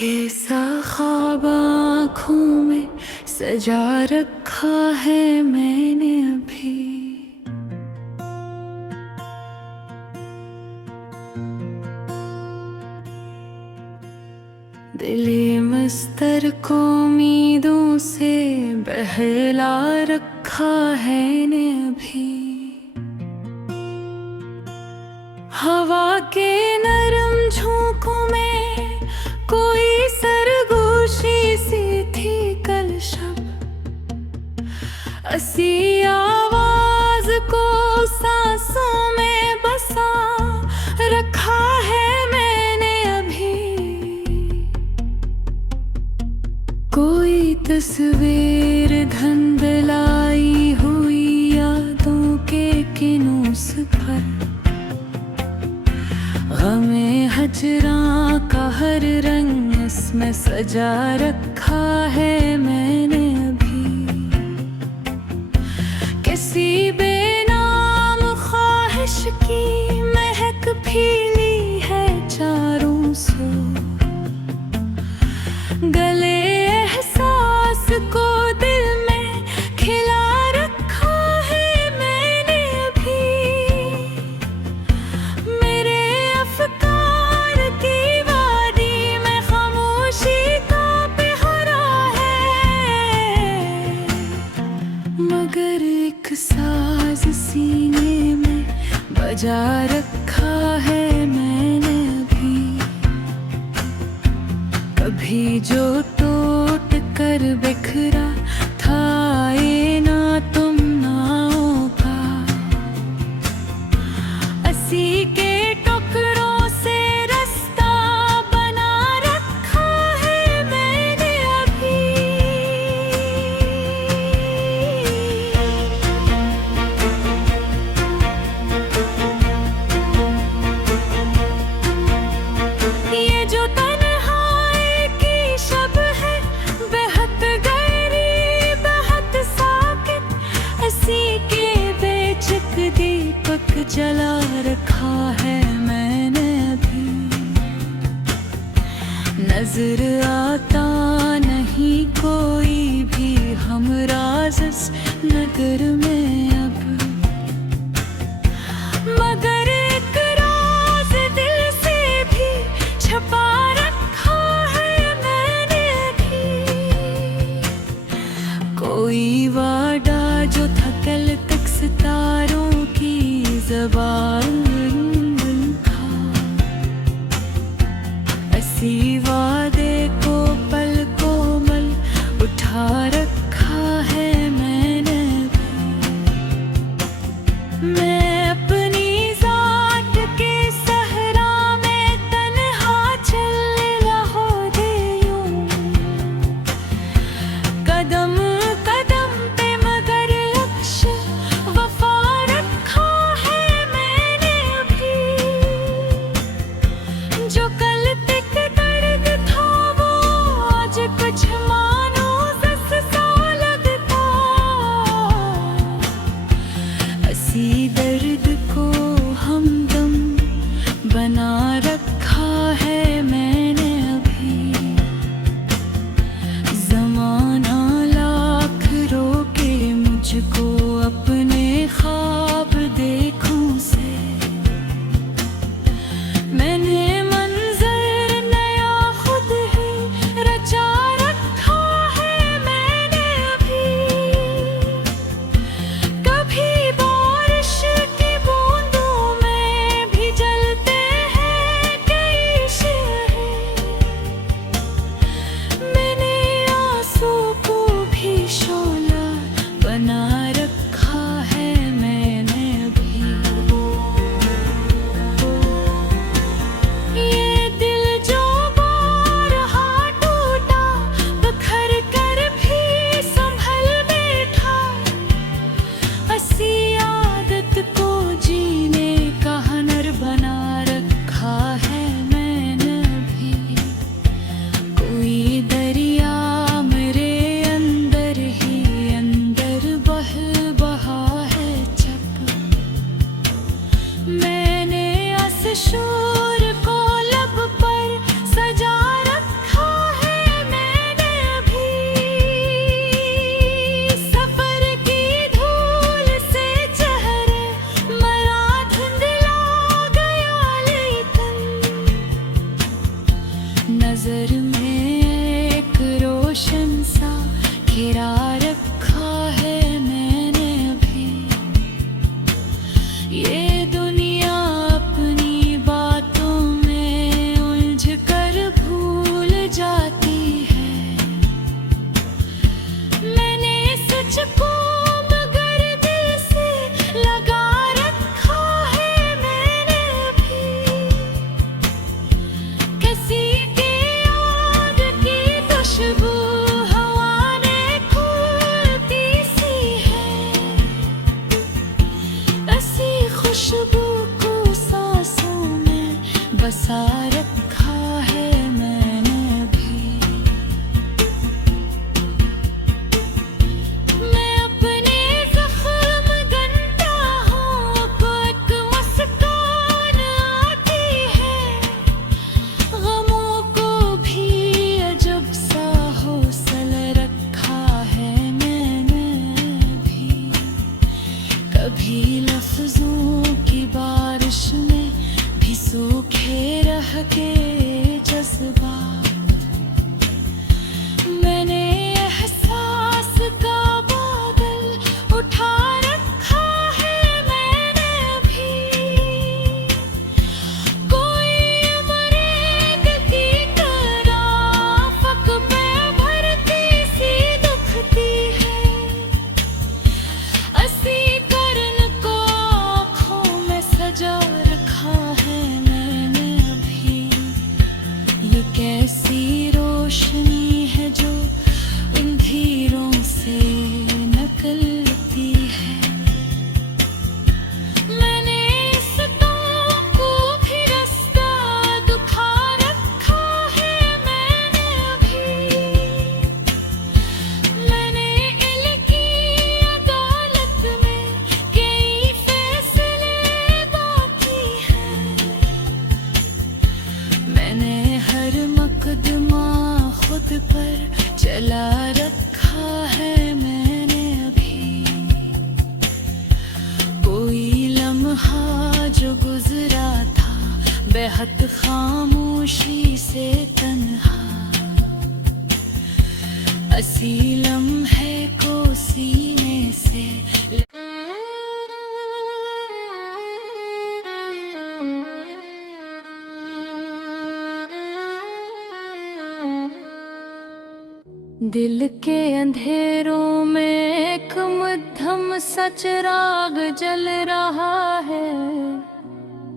कैसा ख्वाब आँखों में सजा रखा है मैंने अभी। दिले मस्तर को उम्मीदों से बहला रखा है ने अभी। हवा के नरम झोंकों में कोई सरगोशी सी थी कल शब। असी आवाज को सांसों में बसा रखा है मैंने अभी। कोई तस्वीर धुंधलाई हुई यादों के किनूस पर। गमे हजरां का हर रंग इसमें सजा रखा है मैंने अभी। किसी बेनाम ख्वाहिश की महक फैली है चारों सो। गले एहसास को दिल में खिला रखा है मैंने अभी। मेरे अफकार की वादी में खामोशी का पहरा है। मगर एक साज सीने में बजा रखा है मैंने अभी। कभी जो टूट कर बिखरा था ये ना तुम नाओं का। असी के टुकड़ों से रास्ता बना रखा है मैंने अभी। ये जो तन्हाई की शब है बेहद गहरी बेहद साकित। असी के बेचक दीपक जला रखा है मैंने अभी। नजर आता नहीं कोई भी हमराज इस नगर में अब। मगर एक राज दिल से भी छुपा रखा है मैंने भी। कोई वादा जो था कल तक सितारों की ज़बान था। असी वादे को पल कोमल उठा रखा है मैंने भी। बसा रखा है मैंने भी। मैं अपने ज़ख्म गंता हूँ, को एक मुस्कान आती है। गमों को भी अजब सा हौसल रखा है मैंने भी। कभी लफ्ज़ों की बारिश में भी सूखे रह के जज्बात। मैंने एहसास का बादल उठा रखा है मैंने भी। कोई मरेग की तरह फक पे भरती सी दुखती है। असी करन को आँखों में सजा रखा है मैंने भी। ये कैसी रोशनी है जो अंधेरों से निकलती है। मैंने इस तार को भी रास्ता दिखा रखा है मैंने भी। मैंने इल्म की अदालत में कई फैसले बाकी हैं। मैंने हर मुकदमा खुद पर चला रखा है मैंने अभी। कोई लम्हा जो गुजरा था बेहद खामोशी से तन्हा। असी लम्हे को सीने से दिल के अंधेरों में एक मध्यम सा चिराग जल रहा है।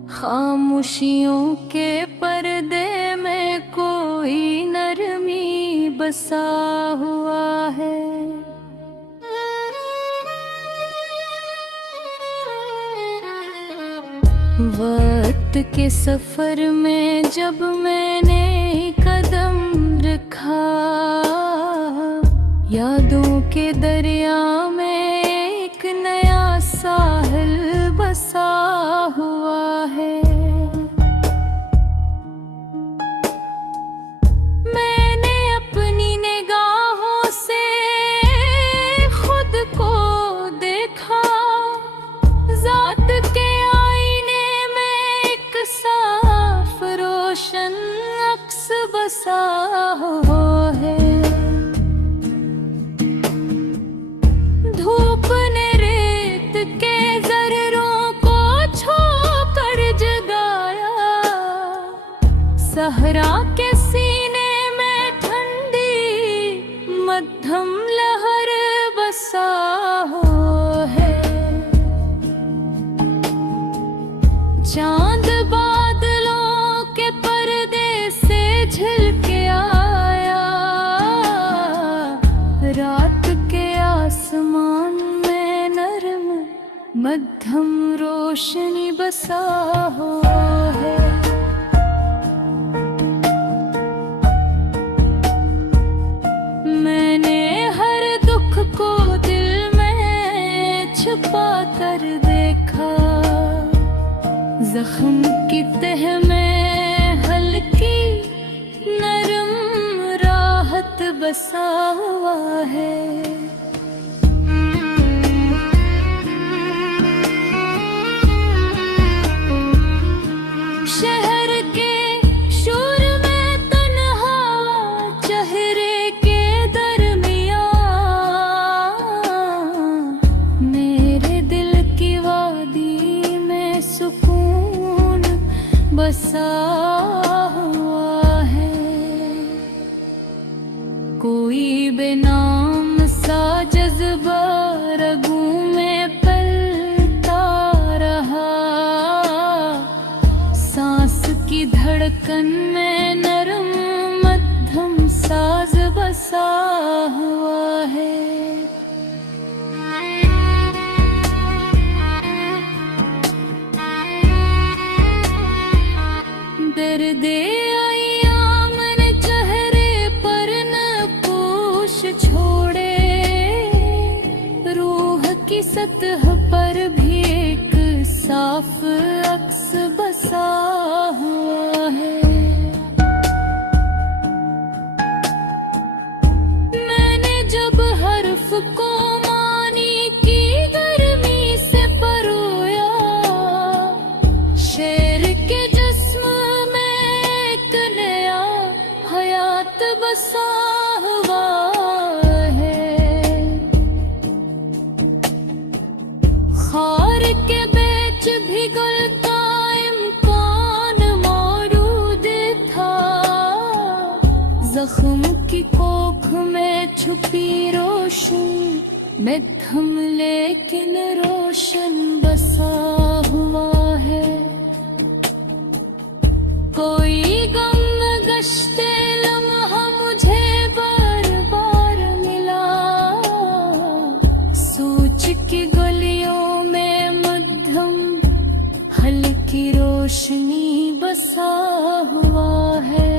खामोशियों के पर्दे में कोई नरमी बसा हुआ है। वक्त के सफर में जब मैंने कदम रखा, यादों के दरिया में एक नया साहिल बसा हुआ है। मैंने अपनी निगाहों से खुद को देखा। ज़ात के आईने में एक साफ रोशन अक्स बसा हुआ है। धूप ने रेत के ज़र्रों को छू कर जगाया। सहरा के सीने में ठंडी मध्यम लहर बसा हुआ है। चांद बादलों के पर्दे से झलके आया। रात के आसमान में नरम मध्यम रोशनी बसा हुआ है। मैंने हर दुख को दिल में छुपा कर देखा। जख्म की तह में हल्की नरम राहत बसा हुआ है। शहर के शोर में तन्हा चेहरे के दरमियां मेरे दिल की वादी में सुकून बसा हुआ है। कोई बेनाम सा जज्बा रगों में पलता रहा। सांस की धड़कन में नरम मध्यम साज बसा हुआ है। सतह पर भी एक साफ अक्स बसा हुआ है। मैंने जब हर्फ को मानी की गर्मी से परोया, शेर के जिस्म में एक नया हयात बसा हुआ है। खार के बीच भी गुल का इम्कान मौजूद था। जख्म की कोख में छुपी रोशन में थम लेकिन रोशन बसा हुआ है। कोई गम गश्ते लम्हा मुझे बार बार मिला। सोच की गलियों में मध्यम हल्की रोशनी बसा हुआ है।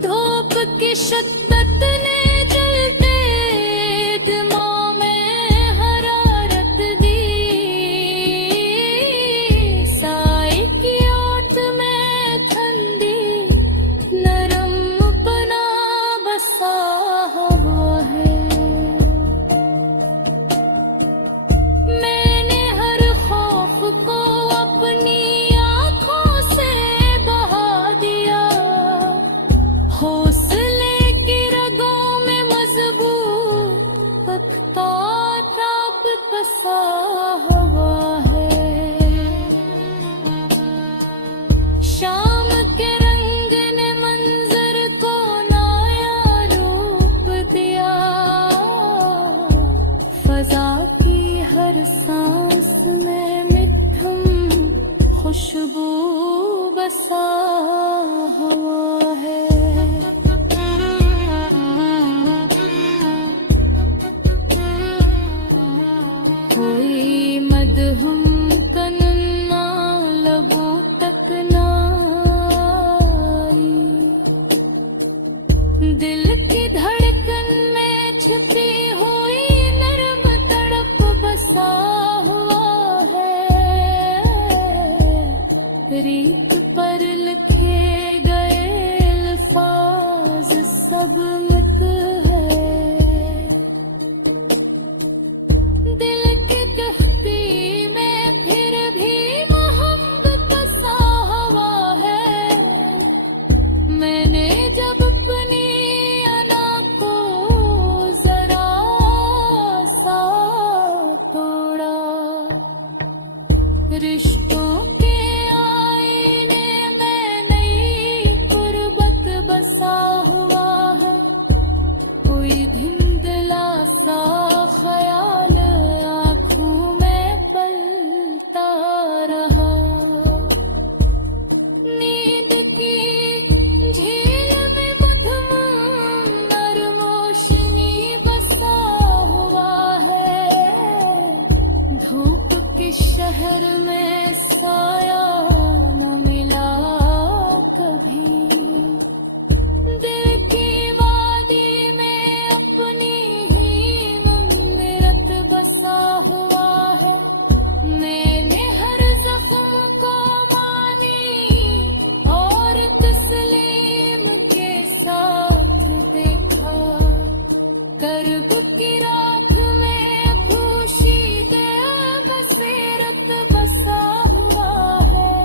धूप की शिद्दत ने जलते दिमाग में हरारत दी। साए की ओट में ठंडी नरम पना बसा हुआ है। मैंने हर खौफ को अपनी आंखों से बहा दिया। हौसले की रगों में मजबूत पत्ता ताब बसा हुआ है। शाम के रंग ने मंजर को नया रूप दिया। फजा की हर सांस में मिठम खुशबू बसा हुआ है। कोई मदहम तन्ना लबों तक ना आई। दिल की धड़कन में छिपी हुई नरम तड़प बसा हुआ है। रीत पर लिखे गए अल्फाज सब मिट है। दिल की कहती में फिर भी मोहब्बत बसा हुआ है। मैंने जब अपनी अना को जरा सा तोड़ा, रिश्तों के आईने में नई गुर्बत बसा हुआ है। कोई धुंधला सा ख्याल आँखों में पलता रहा। नींद की झील में मधुम नरमोशनी बसा हुआ है। धूप के शहर में साया न मिला कभी। दिल की वादी में अपनी ही मन्नत बसा हुआ है। मैंने हर जख्म को मानी और तस्लीम के साथ देखा। कर्ब की रात में पोशीदे बसीरत बसा हुआ है।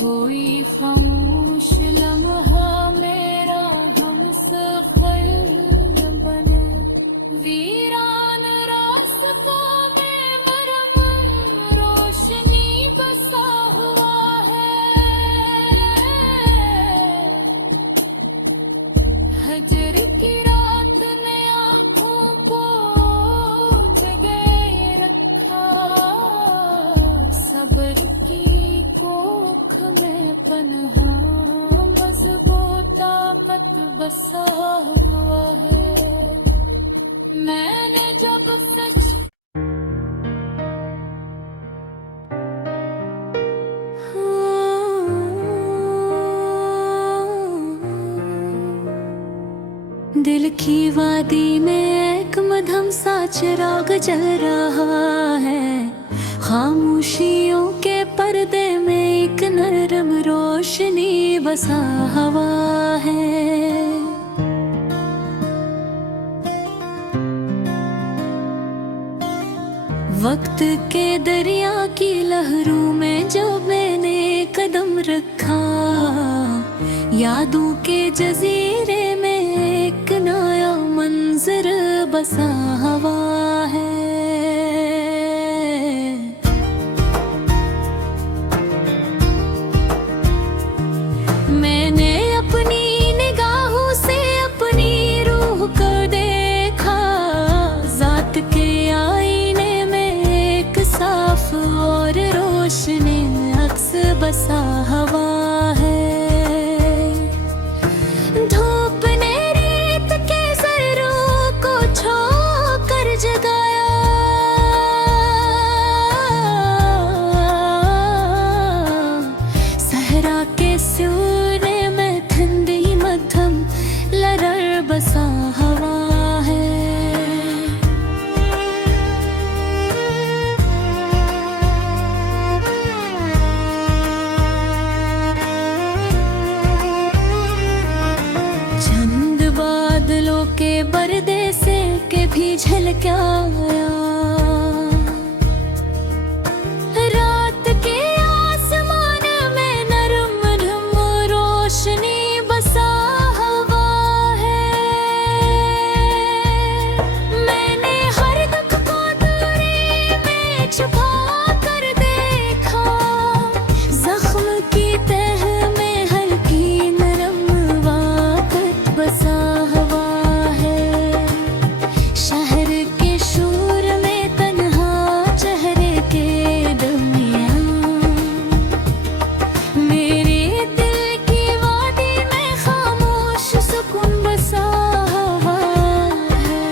कोई खामोश लम्हा मेरा हमसफर बने। वीरान रास्तों में मरम रोशनी बसा हुआ है। हजर की रात ने आँखों को जगह रखा। सब्र की कोख में पनहा मजबूत ताकत बसा हुआ है। मैंने जब सच दिल की वादी में एक मध्यम सा चिराग जल रहा है। खामोशियों के पर्दे में एक नरम रोशनी बसा हुआ है। वक्त के दरिया की लहरों में जब मैंने कदम रखा, यादों के जजीरे में एक नया मंजर बसा हुआ है। मैंने अपनी निगाहों से अपनी रूह को देखा, जात के आईने में एक साफ और रोशनी अक्स बसा हुआ है। धूप ने रेत के जरों को छोकर जगाया, सहरा के सूर्य में ठंडी मध्यम लहर बसा हुआ है। चंद बादलों के पर्दे से के भी झलक आया, रात के आसमान में नरम नरम रोशनी बसा हुआ है। मैंने हर दुख को दूरी में छुपा कर देखा, जख्म की तह में हल्की नरम वाक़त बसा हुआ है। शहर के शोर में तन्हा चेहरे के दरमियां, मेरे दिल की वादी में खामोश सुकून बसा हुआ है।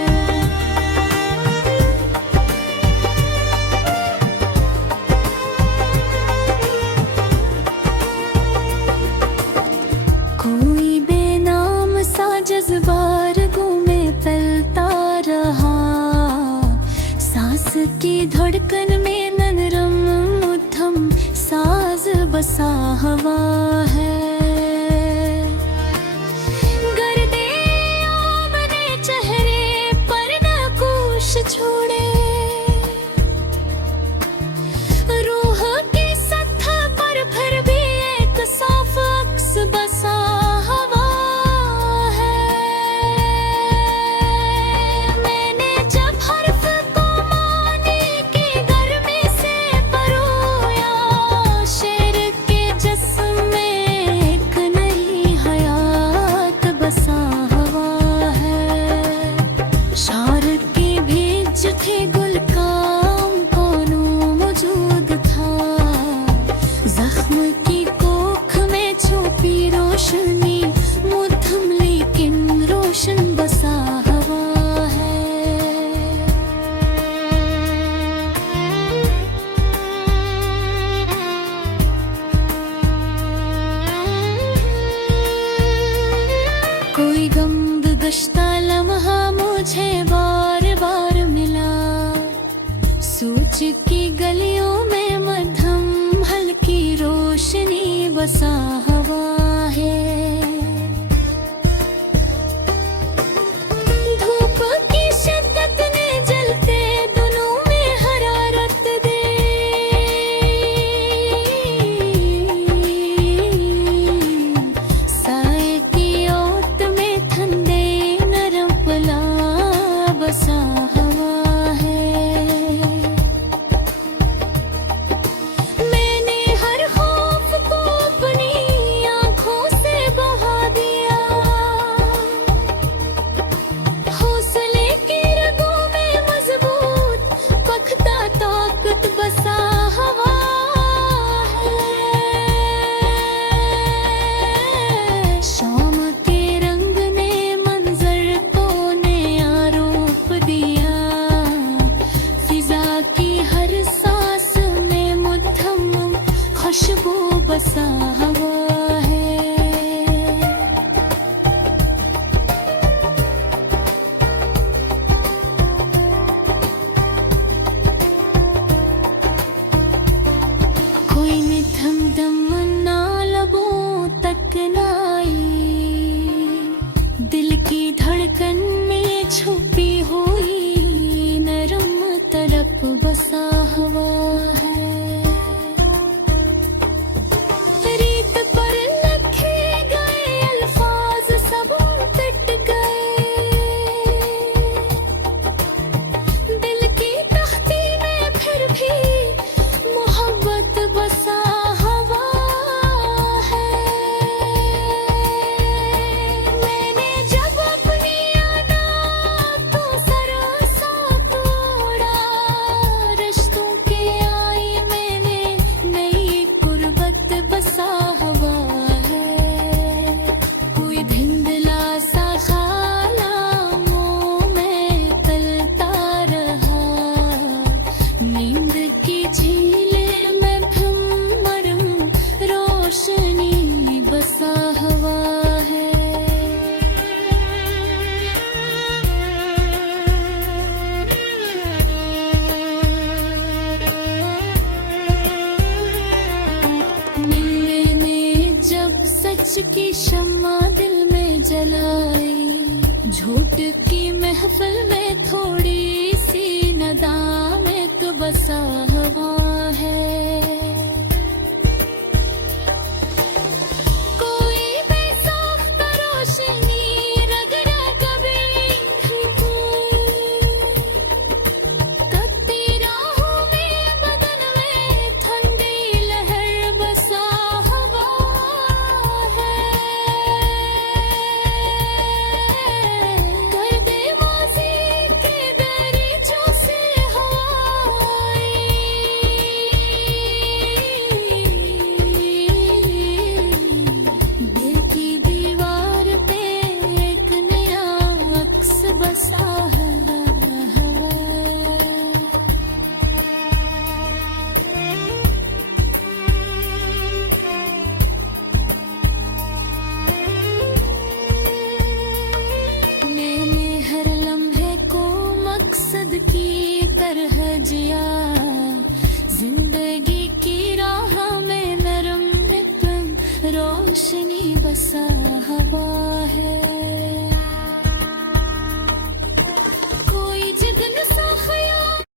कोई बेनाम सा जज्बा रगों में फैलता रहा, सांस की धड़कन में नरम मध्यम साज बसा हुआ है। गर्दे आमने चेहरे पर नक्श छोड़े, रूह की सतह पर फिर भी एक साफ अक्स बसा हुआ है। मैंने जब हर्फ को माने की गर्मी से परोया, शेर के जिस्म में एक नई हयात बसा हुआ है। शार की भीज थी गुल का कोनों मौजूद था, जख्म की कोख में छुपी रोशनी मध्यम लेकिन रोशन बसा हुआ है। कोई गमगश्ता लम्हा मुझे बार बार मिला, सोच की गलियों में मध्यम हल्की रोशनी बसा हुआ है। धूप की शिद्दत ने जलते दिलों में हरारत दे, साए की ओट में ठंडे नरम पला बसा हुआ है। मैंने हर खौफ को अपनी आँखों से बहा दिया, हौसले की रगों में मजबूत पख्ता ताकत बसा हुआ है। शाम के रंग ने मंजर को नया रूप दिया, फिजा की हर सांस में मध्यम खुशबू बसा हुआ है। बसा हुआ है। रीत पर लिखे गए अल्फाज सब पिट गए, दिल की तख्ती में फिर भी मोहब्बत बसा हुआ है। मैंने जब अपनी आना तो सरसा तोड़ा, रिश्तों के आई मैंने नई गुर्बत बसा हुआ है। कोई धिंधला सा ख्यालों में तलता रहा, नींद की झीलें में भ्रमर रोशनी बसा हुआ है। नींद ने जब सच की शम्मा दिल में जलाई, झूठ की महफिल में थोड़ी सी नदामत बसा